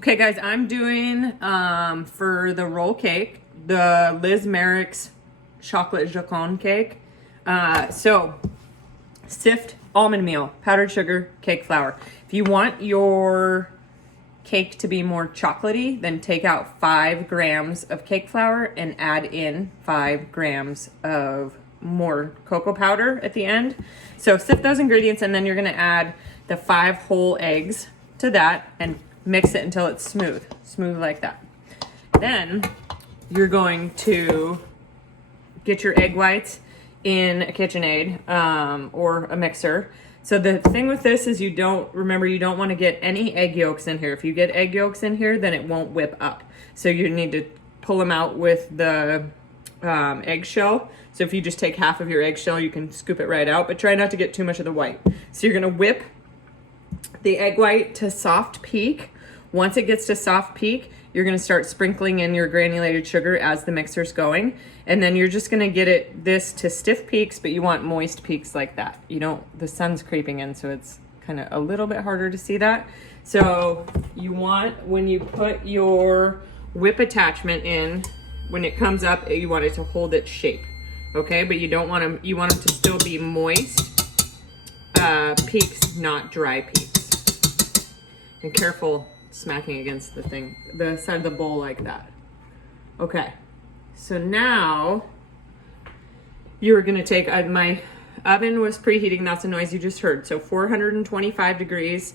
Okay guys, I'm doing for the roll cake, the Liz Merrick's chocolate jacon cake. So sift almond meal, powdered sugar, cake flour. If you want your cake to be more chocolatey, then take out 5 grams of cake flour and add in 5 grams of more cocoa powder at the end. So sift those ingredients, and then you're gonna add the 5 whole eggs to that and mix it until it's smooth like that. Then you're going to get your egg whites in a KitchenAid or a mixer. So the thing with this is you don't want to get any egg yolks in here. If you get egg yolks in here, then it won't whip up. So you need to pull them out with the eggshell. So if you just take half of your eggshell, you can scoop it right out, but try not to get too much of the white. So you're gonna whip the egg white to soft peak. Once it gets to soft peak, you're gonna start sprinkling in your granulated sugar as the mixer's going. And then you're just gonna get this to stiff peaks, but you want moist peaks like that. The sun's creeping in, so it's kind of a little bit harder to see that. So you want, when you put your whip attachment in, when it comes up, you want it to hold its shape, okay? But you want them to still be moist peaks, not dry peaks. And careful smacking against the side of the bowl like that. Okay, so now you're gonna take, my oven was preheating, that's the noise you just heard. So 425 degrees,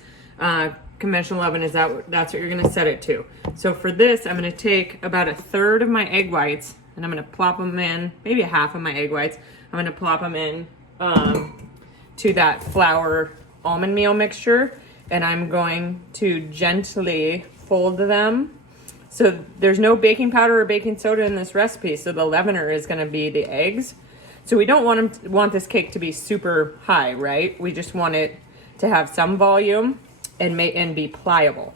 conventional oven that's what you're gonna set it to. So for this, I'm gonna take about 1/3 of my egg whites and I'm gonna plop them in, maybe 1/2 of my egg whites. I'm gonna plop them in to that flour almond meal mixture, and I'm going to gently fold them. So there's no baking powder or baking soda in this recipe, so the leavener is gonna be the eggs. So we don't want this cake to be super high, right? We just want it to have some volume and be pliable.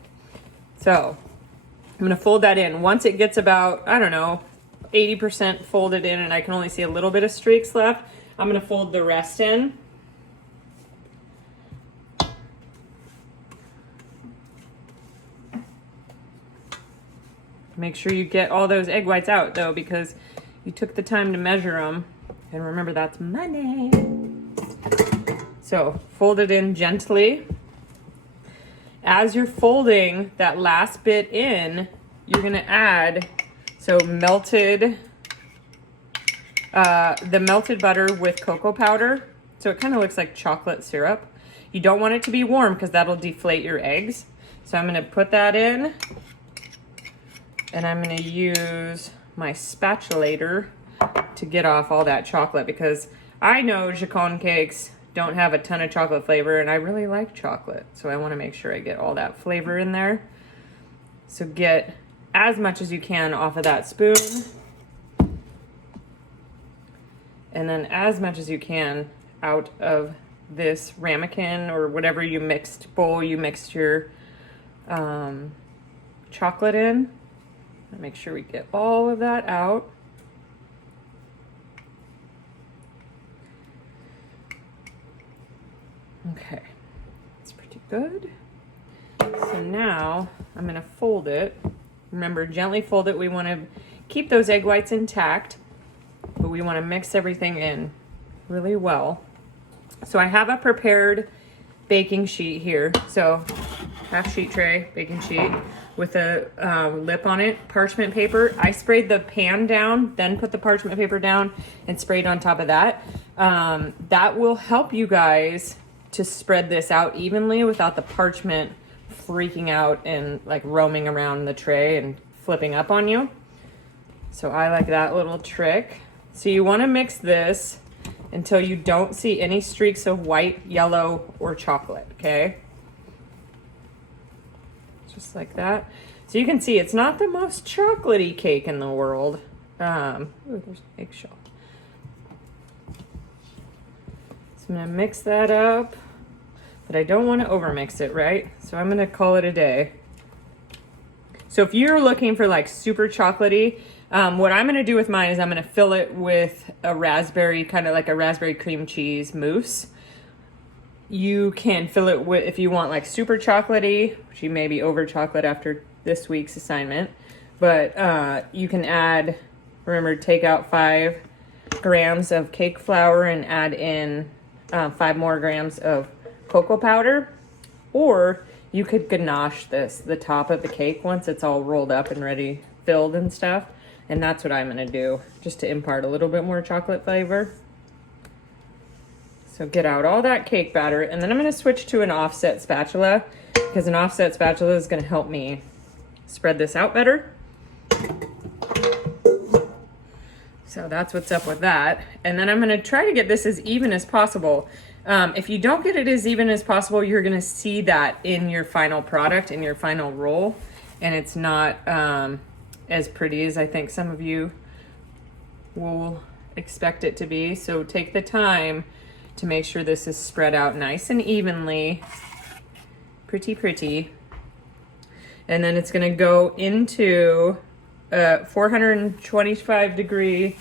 So I'm gonna fold that in. Once it gets about, 80% folded in and I can only see a little bit of streaks left, I'm gonna fold the rest in. Make sure you get all those egg whites out though, because you took the time to measure them. And remember, that's money. So fold it in gently. As you're folding that last bit in, you're gonna add, the melted butter with cocoa powder. So it kind of looks like chocolate syrup. You don't want it to be warm because that'll deflate your eggs. So I'm gonna put that in, and I'm gonna use my spatulator to get off all that chocolate, because I know jacon cakes don't have a ton of chocolate flavor and I really like chocolate. So I wanna make sure I get all that flavor in there. So get as much as you can off of that spoon. And then as much as you can out of this ramekin or whatever bowl you mixed your chocolate in. Make sure we get all of that out. Okay, that's pretty good. So now I'm gonna fold it. Remember, gently fold it. We wanna keep those egg whites intact, but we wanna mix everything in really well. So I have a prepared baking sheet here. So half sheet tray, baking sheet with a lip on it, parchment paper. I sprayed the pan down, then put the parchment paper down and sprayed on top of that. That will help you guys to spread this out evenly without the parchment freaking out and like roaming around the tray and flipping up on you. So I like that little trick. So you wanna mix this until you don't see any streaks of white, yellow, or chocolate, okay? Just like that. So you can see it's not the most chocolatey cake in the world. Ooh, there's eggshell. So I'm gonna mix that up, but I don't want to overmix it, right? So I'm gonna call it a day. So if you're looking for like super chocolatey, what I'm gonna do with mine is I'm gonna fill it with a raspberry, kind of like a raspberry cream cheese mousse. you can fill it with, if you want like super chocolatey, which you may be over chocolate after this week's assignment, but you can add, remember, take out 5 grams of cake flour and add in 5 more grams of cocoa powder. Or you could ganache this, the top of the cake, once it's all rolled up and ready, filled and stuff. And that's what I'm gonna do, just to impart a little bit more chocolate flavor. So get out all that cake batter, and then I'm gonna switch to an offset spatula, because an offset spatula is gonna help me spread this out better. So that's what's up with that. And then I'm gonna try to get this as even as possible. If you don't get it as even as possible, you're gonna see that in your final product, in your final roll, and it's not as pretty as I think some of you will expect it to be. So take the time to make sure this is spread out nice and evenly, pretty. And then it's gonna go into a 425 degree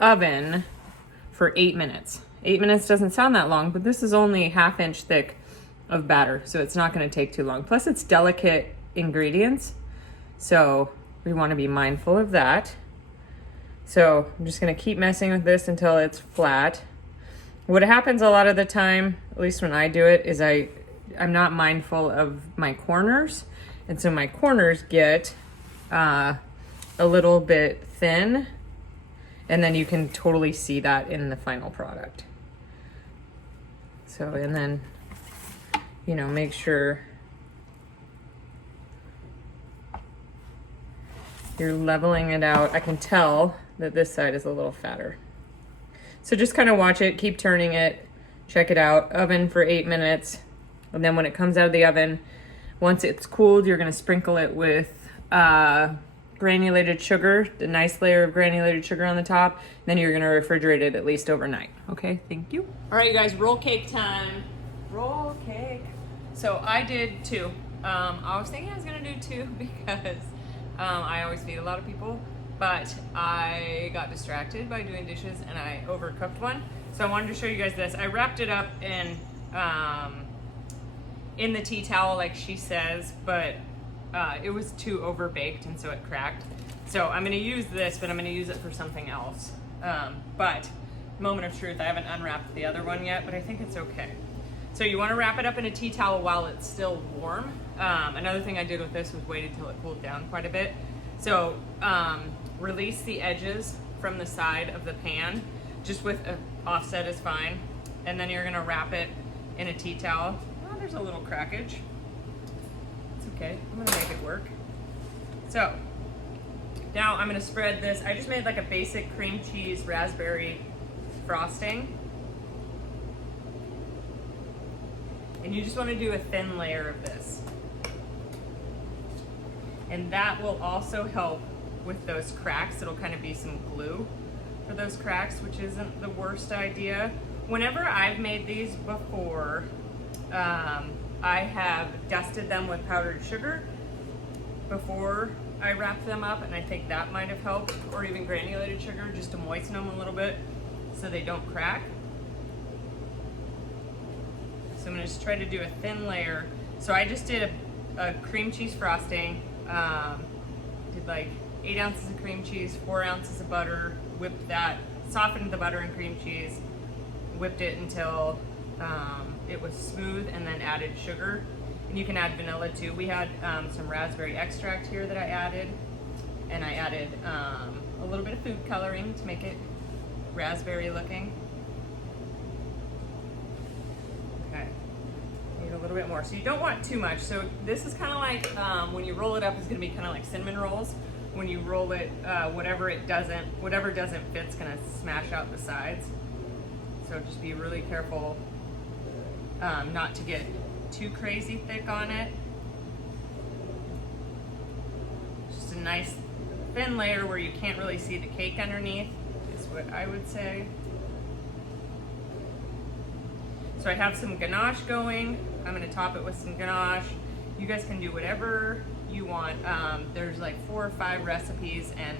oven for 8 minutes. 8 minutes doesn't sound that long, but this is only 1/2 inch thick of batter, so it's not gonna take too long. Plus it's delicate ingredients, so we wanna be mindful of that. So I'm just gonna keep messing with this until it's flat. What happens a lot of the time, at least when I do it, is I'm not mindful of my corners. And so my corners get a little bit thin, and then you can totally see that in the final product. So, and then, you know, make sure you're leveling it out. I can tell that this side is a little fatter. So just kind of watch it, keep turning it, check it out. Oven for 8 minutes. And then when it comes out of the oven, once it's cooled, you're gonna sprinkle it with granulated sugar, a nice layer of granulated sugar on the top. Then you're gonna refrigerate it at least overnight. Okay, thank you. All right, you guys, roll cake time. Roll cake. So I did 2. I was thinking I was gonna do 2 because I always feed a lot of people, but I got distracted by doing dishes and I overcooked one. So I wanted to show you guys this. I wrapped it up in the tea towel like she says, but it was too overbaked and so it cracked. So I'm gonna use this, but I'm gonna use it for something else. But moment of truth, I haven't unwrapped the other one yet, but I think it's okay. So you wanna wrap it up in a tea towel while it's still warm. Another thing I did with this was waited till it cooled down quite a bit. So release the edges from the side of the pan, just with an offset is fine. And then you're gonna wrap it in a tea towel. Oh, there's a little crackage. It's okay, I'm gonna make it work. So now I'm gonna spread this. I just made like a basic cream cheese raspberry frosting. And you just wanna do a thin layer of this. And that will also help with those cracks. It'll kind of be some glue for those cracks, which isn't the worst idea. Whenever I've made these before, I have dusted them with powdered sugar before I wrapped them up, and I think that might have helped, or even granulated sugar, just to moisten them a little bit so they don't crack. So I'm gonna just try to do a thin layer. So I just did a cream cheese frosting, did like 8 ounces of cream cheese, 4 ounces of butter, whipped that, softened the butter and cream cheese, whipped it until it was smooth, and then added sugar. And you can add vanilla too. We had some raspberry extract here that I added, and I added a little bit of food coloring to make it raspberry looking. Okay, need a little bit more. So you don't want too much. So this is kind of like, when you roll it up, it's gonna be kind of like cinnamon rolls. When you roll it, whatever doesn't fit's gonna smash out the sides. So just be really careful not to get too crazy thick on it. Just a nice thin layer where you can't really see the cake underneath is what I would say. So I have some ganache going. I'm gonna top it with some ganache. You guys can do whatever you want. There's like 4 or 5 recipes and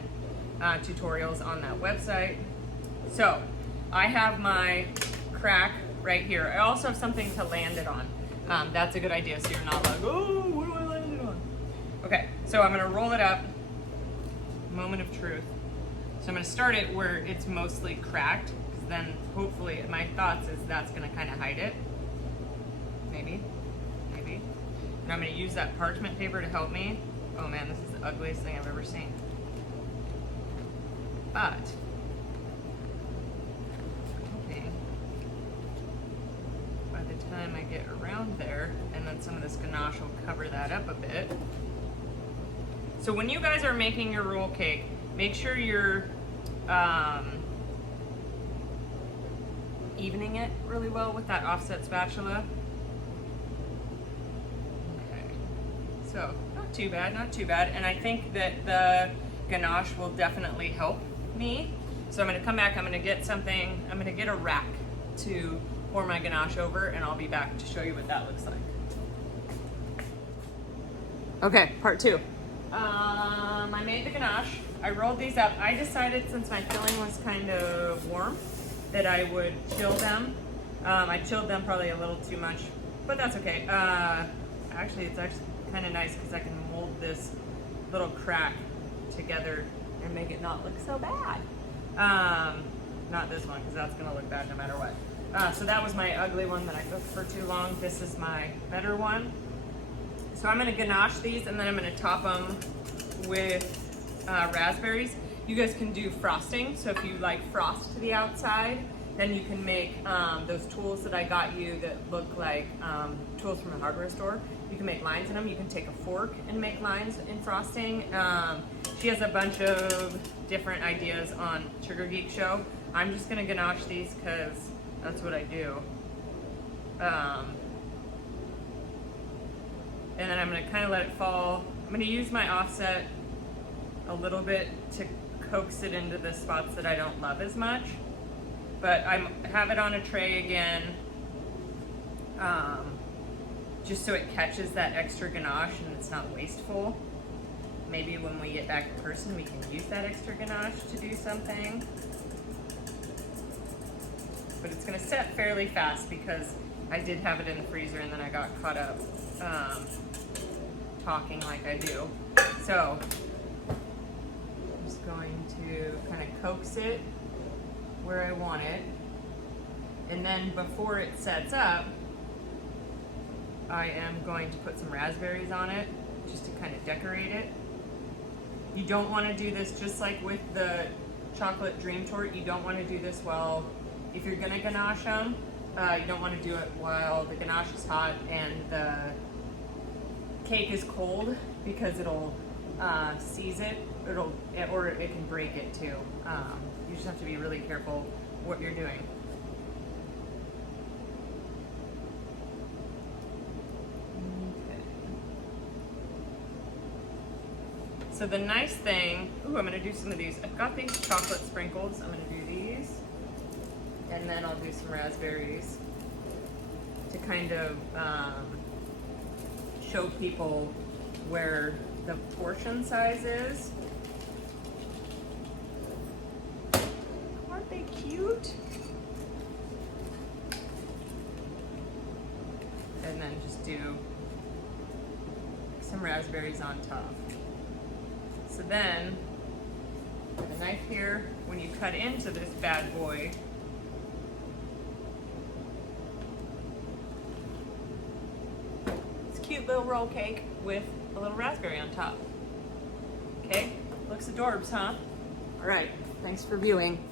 tutorials on that website. So I have my crack right here. I also have something to land it on. That's a good idea, so you're not like, oh, what do I land it on? Okay, so I'm gonna roll it up. Moment of truth. So I'm gonna start it where it's mostly cracked, because then hopefully, my thoughts is that's gonna kind of hide it. Maybe. And I'm gonna use that parchment paper to help me. Oh man, this is the ugliest thing I've ever seen. But, okay, by the time I get around there, and then some of this ganache will cover that up a bit. So when you guys are making your roll cake, make sure you're evening it really well with that offset spatula. Okay, so not too bad, not too bad. And I think that the ganache will definitely help me. So I'm gonna come back, I'm gonna get something, I'm gonna get a rack to pour my ganache over, and I'll be back to show you what that looks like. Okay, part two. I made the ganache. I rolled these up. I decided, since my filling was kind of warm, that I would chill them. I chilled them probably a little too much, but that's okay. Actually, it's actually kind of nice because I can mold this little crack together and make it not look so bad. Not this one, because that's gonna look bad no matter what. So that was my ugly one that I cooked for too long. This is my better one. So I'm gonna ganache these, and then I'm gonna top them with raspberries. You guys can do frosting. So if you like frost to the outside, then you can make those tools that I got you that look like tools from a hardware store. You can make lines in them. You can take a fork and make lines in frosting. She has a bunch of different ideas on Sugar Geek Show. I'm just gonna ganache these because that's what I do. And then I'm gonna kind of let it fall. I'm gonna use my offset a little bit to coax it into the spots that I don't love as much. But I have it on a tray again, just so it catches that extra ganache and it's not wasteful. Maybe when we get back in person, we can use that extra ganache to do something. But it's gonna set fairly fast because I did have it in the freezer and then I got caught up talking like I do. So I'm just going to kind of coax it where I want it. And then before it sets up, I am going to put some raspberries on it just to kind of decorate it. You don't want to do this just like with the chocolate dream torte. You don't want to do this while, if you're gonna ganache them, you don't want to do it while the ganache is hot and the cake is cold, because it'll seize it, or it can break it too. You just have to be really careful what you're doing. Okay. So the nice thing, ooh, I'm gonna do some of these. I've got these chocolate sprinkles. I'm gonna do these, and then I'll do some raspberries to kind of show people where the portion size is. Aren't they cute? And then just do some raspberries on top. So then, with a knife here, when you cut into this bad boy, cute little roll cake with a little raspberry on top. Okay, looks adorbs, huh? All right, thanks for viewing.